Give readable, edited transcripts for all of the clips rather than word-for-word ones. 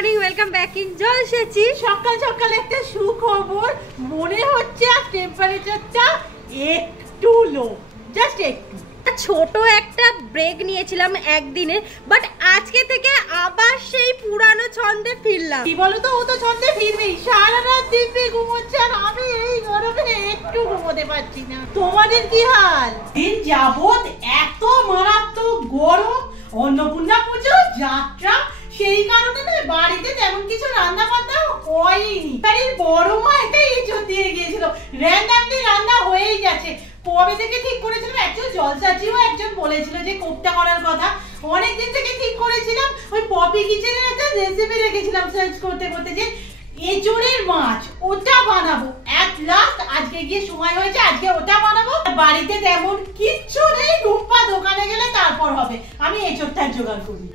Morning, welcome back in জলসেচি। সকাল সকাল একটা সুখবর, মনে হচ্ছে আর টেম্পারেচারটা একটু লো, জাস্ট একটু। ছোট একটা ব্রেক নিয়েছিলাম একদিনে, বাট আজকে থেকে আবার সেই পুরানো ছন্দে ফিরলাম। কি বলতো, ও তো ছন্দে ফিরবেই, সারা রাত দিব্যি ঘুমোচ্ছে আর আমি এই গরমে একটু ঘুমোতে পারছি না। তোমাদের কি হাল? দিন যাবত এত মারাত্মক গরম, অন্নপূর্ণা পুজো, যাত্রা, সেই কারণে না বাড়িতে তেমন কিছু রান্না বান্না হয়নি। বাড়ির বড় মা এটা ইজ্জত দিয়ে গিয়েছিল, র্যান্ডামলি রান্না হয়েই গেছে। কবে থেকে ঠিক করেছিলাম, একজন জলসাচিও একজন বলেছিল যে কোপ্তা করার কথা, অনেকদিন থেকে ঠিক করেছিলাম। ওই পপি কিচেনের একটা রেসিপি রেখেছিলাম সার্চ করতে করতে, যে এঁচোড়ের মাছ, ওটা বানাবো। এট লাস্ট আজকে গিয়ে সময় হয়েছে, আজকে ওটা বানাবো। বাড়িতে তেমন কিচ্ছু নেই, রূপা দোকানে গেলে তারপর হবে। আমি এঁচোড়টা জোগাড় করি।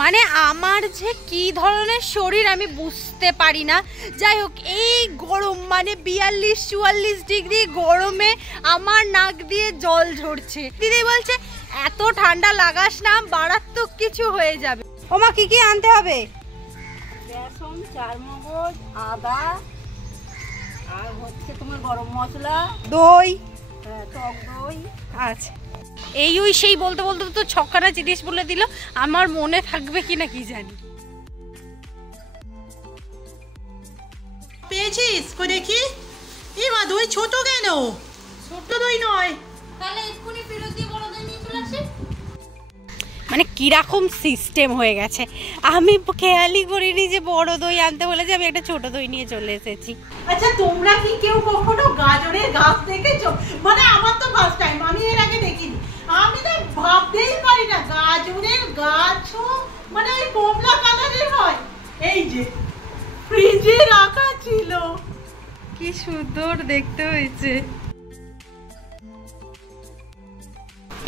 মানে আমার যে কি ধরনের শরীর আমি বুঝতে পারি না। যাই হোক, এই গরম মানে 42-44 ডিগ্রি গরমে আমার নাক দিয়ে জল ঝরছে। দিদি বলছে এত ঠান্ডা লাগাস না, মারাত্মক কিছু হয়ে যাবে। ওমা কি কি আনতে হবে? বেসন, চারমগজ, আদা, আর হচ্ছে তোমার গরম মশলা, দই, টক দই। আচ্ছা, এই ওই সেই বলতে বলতে তো ছক্কানা জিনিস বলে দিল, আমার মনে থাকবে কিনা কি জানি। পেয়েছিস কো দেখি? এ মা, দই ছোট কেন? ছোট দই নয়, তাহলে এক্ষুনি ফেরত দিয়ে বড় দই নিয়ে চলে আসি। মানে কিরকম সিস্টেম হয়ে গেছে, আমি খেয়ালই করিনি যে বড় দই আনতে বলেছে, আমি একটা ছোট দই নিয়ে চলে এসেছি। আচ্ছা তোমরা কি কেউ কখনো গাজরের গাছ দেখেছো? মানে আমার তো ফার্স্ট টাইম, আমি এর আগে দেখিনি। আমি না ভাবতেই পারি না গাজরের গাছও মানে ওই কমলা কালারের হয়। এই যে ফ্রিজে রাখা ছিল, কি সুন্দর দেখতে হয়েছে।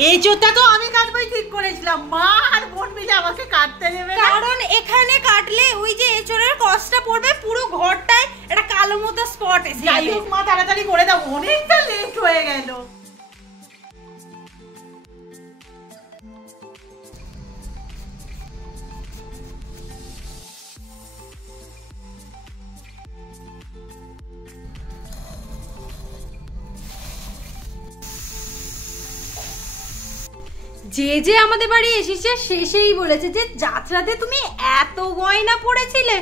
এই চোরটা তো আমি কাটবই ঠিক করেছিলাম, মা আর বোন মিলে আমাকে কাটতে দেবে না। কারণ এখানে কাটলে ওই যে এঁচোড়ের কষ্টটা পড়বে, পুরো ঘরটায় একটা কালো মতো স্পট এসে যাই যাবে। হোক মা, তাড়াতাড়ি করে দাও, অনেকটা লেট হয়ে গেল। যে যে আমাদের বাড়ি এসেছে শেষেই বলেছে যে যাত্রাতে তুমি এত গয়না পরেছিলে।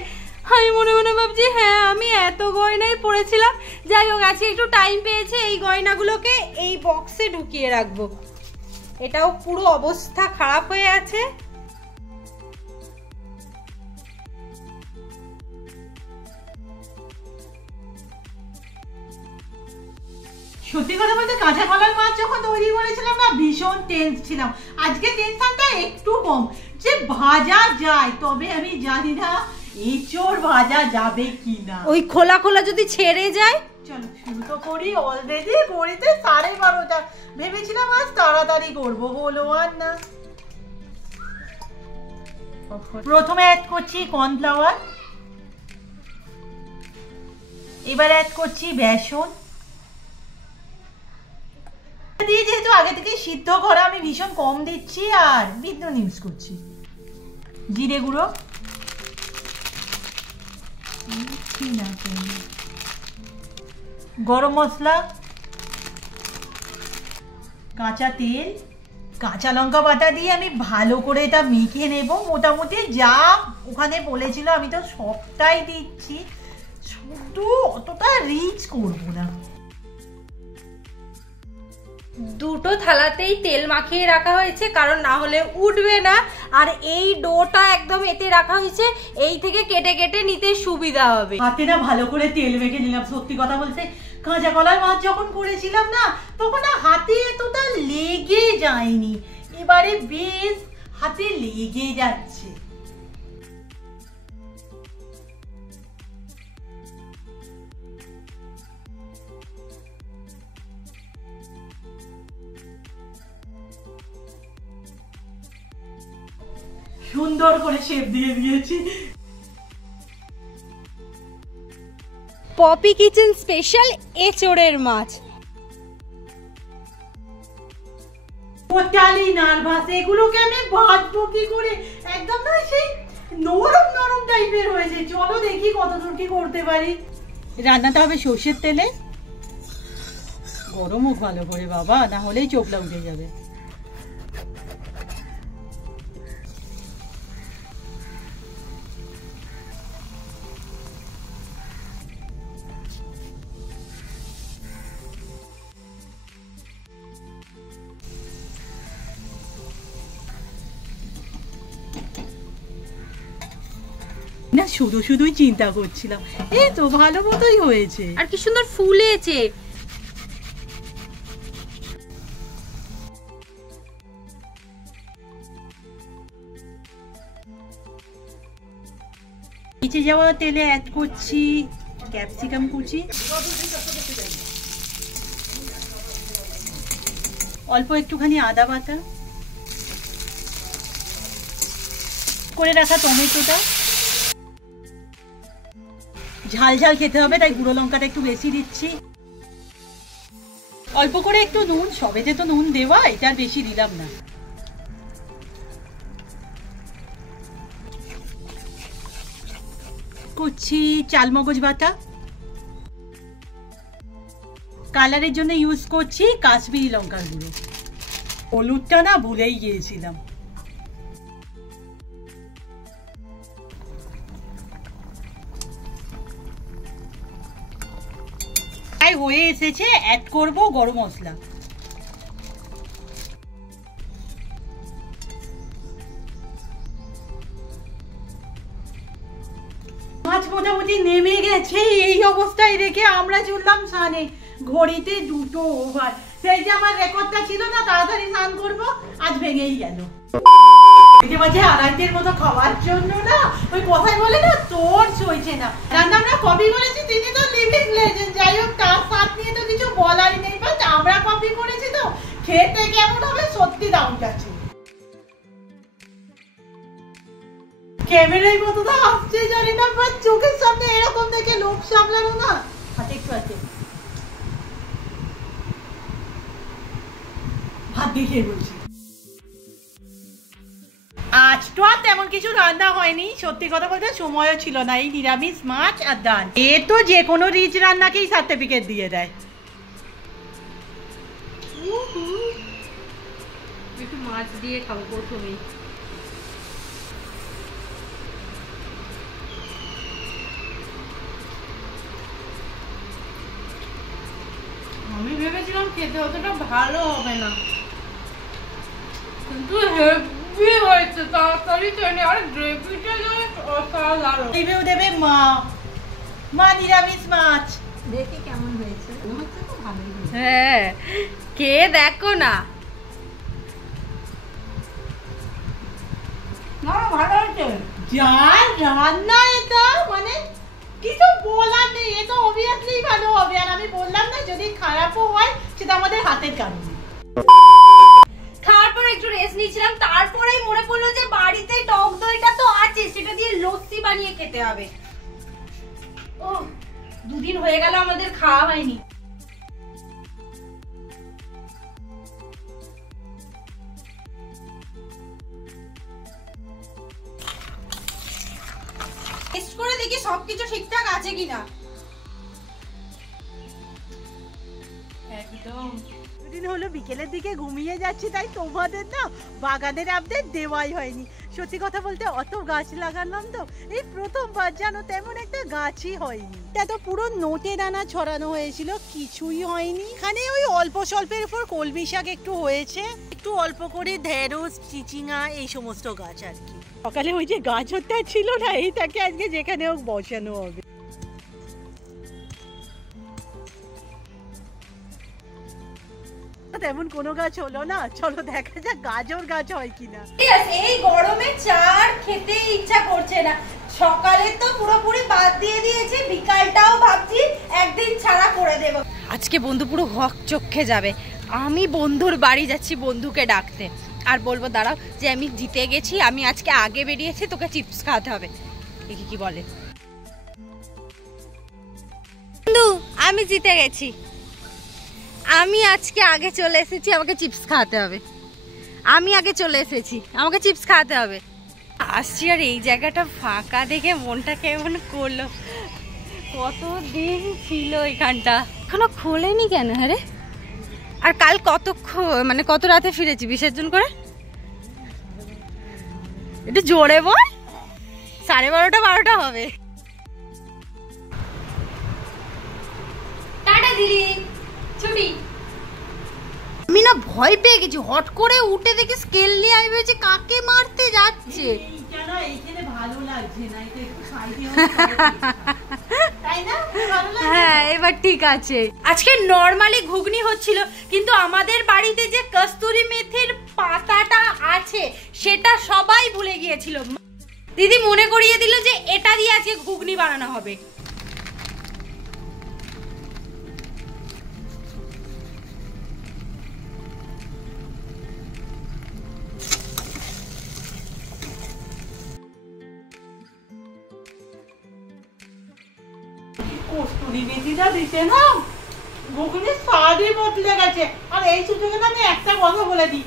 আমি মনে মনে ভাবছি হ্যাঁ, আমি এত গয়নাই পরেছিলাম। যাই হোক, আজকে একটু টাইম পেয়েছে, এই গয়নাগুলোকে এই বক্সে ঢুকিয়ে রাখবো। এটাও পুরো অবস্থা খারাপ হয়ে আছে। সত্যি কথা বলতে কাঁচা কলার মাছ যখন তৈরি করেছিলাম না, ভীষণ টেন্স ছিলাম। আজকে টেনশনটা একটু কম, যে ভাজা যায়, তবে আমি জানি না এঁচোড় ভাজা যাবে কিনা। ওই খোলা খোলা যদি ছেড়ে যায়। চলো শুরু তো করি, অলরেডি ঘড়িতে 12:30। ভেবেছিলাম আজ তাড়াতাড়ি করবো, হলো আর না। প্রথমে অ্যাড করছি কর্নফ্লাওয়ার, এবার অ্যাড করছি বেসন দিয়ে, যেহেতু আগে থেকে সিদ্ধ করা, আমি ভীষণ কম দিচ্ছি আর বিদ্যুৎ ইউজ করছি। জিরে গুঁড়ো, গরম মশলা, কাঁচা তেল, কাঁচা লঙ্কা বাটা দিয়ে আমি ভালো করে এটা মেখে নেব। মোটামুটি যা ওখানে বলেছিল আমি তো সবটাই দিচ্ছি, শুধু অতটা রিচ করবো না। দুটো থালাতেই তেল মাখিয়ে রাখা হয়েছে, কারণ না হলে উঠবে না। আর এই ডোটা একদম এতে রাখা হয়েছে, এই থেকে কেটে কেটে নিতে সুবিধা হবে। হাতে না ভালো করে তেল মেখে নিলাম। সত্যি কথা বলতে কাঁচা কলার মাছ যখন করেছিলাম না, তখন না হাতে এতটা লেগে যায়নি, এবারে বেশ হাতে লেগে যাচ্ছে। সুন্দর করে শেপ দিয়ে দিয়েছি। পপি কিচেন স্পেশাল এঁচোড়ের মাছ। টোটালি নার্ভাস, এগুলোকে আমি বাঁচবো কি করে, একদম না সেই নরম নরম টাইপের হয়েছে। চলো দেখি কতদূর কি করতে পারি। রান্নাটা হবে সর্ষের তেলে, গরম হোক ভালো করে বাবা, না হলেই চোখলা উঠে যাবে। না শুধু শুধুই চিন্তা করছিলাম, এই তো ভালো মতোই হয়েছে। আর কি সুন্দর ফুলেছে। নিচে যাওয়া তেলে অ্যাড করছি ক্যাপসিকাম কুচি, অল্প একটুখানি আদা বাটা, করে রাখা টমেটোটা। ঝাল ঝাল খেতে হবে তাই গুঁড়ো লঙ্কাটা একটু বেশি দিচ্ছি, অল্প করে একটু নুন, সবেতে তো নুন দেওয়া, এটা আর বেশি দিলাম না। করছি চালমগজ বাটা, কালারের জন্য ইউজ করছি কাশ্মীরি লঙ্কার গুঁড়ো, হলুদটা না ভুলেই গিয়েছিলাম। হয়ে এসেছে, অ্যাড করব গরম মশলা। মাছ মোটামুটি নেমে গেছে, এই অবস্থায় রেখে আমরা চললাম স্নানে। ঘড়িতে 2টো ওভার, সেই যে আমার রেকর্ডটা ছিল না তাড়াতাড়ি স্নান করবো, আজ ভেঙেই গেল। বাজে 2:30 মতো খাওয়ার জন্য না, ওই কথাই বলে না তোর সইছে না। রান্না আমরা কপি করেছি, তিনি তো লিভিং লেজেন্ড, যাই হোক তার স্বাদ নিয়ে তো কিছু বলারই নেই, বাট আমরা কপি করেছি তো খেতে কেমন হবে সত্যি দারুণ আছে। ক্যামেরায় মতো তো আসছে জানি না, বাট চোখের সামনে এরকম দেখে লোক সামলানো না। হাতে একটু আছে, ভাত দিয়ে খেয়ে বলছি। আজ তো আর তেমন কিছু রান্না হয়নি, সত্যি কথা বলতে সময়ও ছিল না, এই নিরামিষ মাছ আর ডাল। এ তো যে কোনো রিচ রান্নাকেই সার্টিফিকেট দিয়ে দেয়। একটু মাছ দিয়ে খাবো প্রথমেই। আমি ভেবেছিলাম খেতে অতটা ভালো হবে না, কিন্তু হেভি হয়েছে, তাড়াতাড়ি ট্রেনে। আর গ্রেভিটা অসাধারণ। রিভিউ দেবে মা, মা নিরামিষ মাছ দেখি কেমন হয়েছে, মনে হচ্ছে তো ভালোই হয়েছে। হ্যাঁ খেয়ে দেখো না। না ভালো হয়েছে, যার রান্না এটা মানে কিছু বলার নেই, এ তো অবভিয়াসলি ভালো হবে। আর আমি বললাম না যদি খারাপও হয় সেটা আমাদের হাতের কারণে। খাওয়ার পর একটু রেস্ট নিয়েছিলাম, তারপরেই মনে পড়লো যে বাড়িতে টক দইটা তো আছে, সেটা দিয়ে লস্যি বানিয়ে খেতে হবে। ও 2 দিন হয়ে গেল আমাদের খাওয়া হয়নি। টেস্ট করে দেখি সবকিছু ঠিকঠাক আছে কিনা। একদম। দুদিন হলো বিকেলের দিকে ঘুমিয়ে যাচ্ছি, তাই তোমাদের না বাগানের আপডেট দেওয়াই হয়নি। সত্যি কথা বলতে অত গাছ লাগালাম তো এই প্রথমবার, জানো তেমন একটা গাছই হয়নি। এটা তো পুরো নোটে দানা ছড়ানো হয়েছিল, কিছুই হয়নি। এখানে ওই অল্প স্বল্পের উপর কলমি শাক একটু হয়েছে, একটু অল্প করে ঢেঁড়স, চিচিঙা, এই সমস্ত গাছ আর কি। সকালে ওই যে গাজরটা ছিল না, এইটাকে আজকে যেখানে হোক বসানো হবে। তেমন কোনো গাছ হলো না, চলো দেখা যাক গাজর গাছ হয় কিনা। এই গরমে চার খেতে ইচ্ছা করছে না, সকালে তো পুরোপুরি বাদ দিয়ে দিয়েছি, বিকালটাও ভাবছি একদিন ছাড়া করে দেব। আজকে বন্ধু পুরো হক চক্ষে যাবে। আমি বন্ধুর বাড়ি যাচ্ছি বন্ধুকে ডাকতে, আর বলবো দাঁড়াও যে আমি জিতে গেছি, আমি আজকে আগে বেরিয়েছি, তোকে চিপস খাওয়াতে হবে। দেখি কি বলে। বন্ধু আমি জিতে গেছি, আমি আজকে আগে চলে এসেছি, আমাকে চিপস খাওয়াতে হবে। আমি আগে চলে এসেছি, আমাকে চিপস খাওয়াতে হবে। আসছি আর এই জায়গাটা ফাঁকা দেখে মনটা কেমন করলো। কতদিন ছিল এখানটা, এখনো খোলেনি কেন? হ্যাঁ রে, আর কাল মানে কত রাতে ফিরেছি বিসর্জন করে? একটু জোরে বল। 12:30 12টা হবে। টাটা দিদি, ছুটি। আমি না ভয় পেয়ে গেছি, হট করে উঠে দেখি স্কেল নিয়ে আমি ভেবেছি কাকে মারতে যাচ্ছে। ভালো লাগছে না, তাই না? হ্যাঁ এবার ঠিক আছে। আজকে নরমালি ঘুগনি হচ্ছিল, কিন্তু আমাদের বাড়িতে যে কস্তুরি মেথির পাতাটা আছে সেটা সবাই ভুলে গিয়েছিল। দিদি মনে করিয়ে দিল যে এটা দিয়ে আজকে ঘুগনি বানানো হবে। কস্তুরি মেথিটা দিতে না ঘুগনির স্বাদই বদলে গেছে। আর এই সুযোগে না আমি একটা কথা বলে দিই,